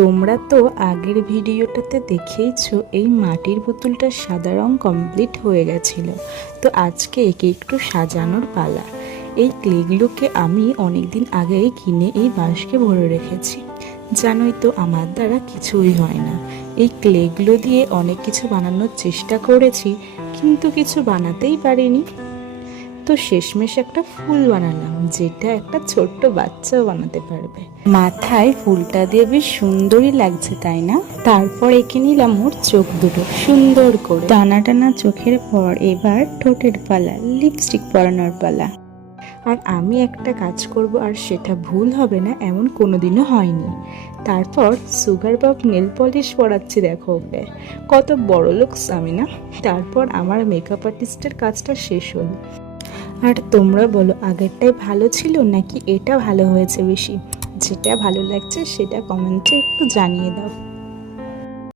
তোমরা তো আগের ভিডিওটাতে দেখেইছো, এই মাটির বোতলটা সাদা রং কমপ্লিট হয়ে গেছিল। তো আজকে একে একটু সাজানোর পালা। এই ক্লেগুলোকে আমি অনেক দিন আগেই কিনে এই বাঁশকে ভরে রেখেছি। জানোই তো আমার দ্বারা কিছুই হয় না। এই ক্লেগুলো দিয়ে অনেক কিছু বানানোর চেষ্টা করেছি, কিন্তু কিছু বানাতেই পারিনি। তো শেষমেশ একটা ফুল বানালাম, যেটা একটা ছোট্ট বাচ্চাও বানাতে পারবে। মাথায় ফুলটা দিয়ে বেশ সুন্দরই লাগছে, তাই না? তারপর এঁকে নিলাম ওর চোখ দুটো, সুন্দর করে। টানা টানা চোখের পর এবার ঠোঁটের পালা লিপস্টিক পরানোর পালা। আর আমি একটা কাজ করব, আর সেটা ভুল হবে না, এমন কোনোদিনও হয়নি। তারপর সুগার বাপ নেল পলিশ পরাচ্ছি, দেখো ওকে। কত বড় লোকস আমি না? তারপর আমার মেকআপ আর্টিস্টের কাজটা শেষ হলো। আর তোমরা বলো আগেরটাই ভালো ছিল নাকি এটা ভালো হয়েছে বেশি? যেটা ভালো লাগছে সেটা কমেন্টে একটু জানিয়ে দাও।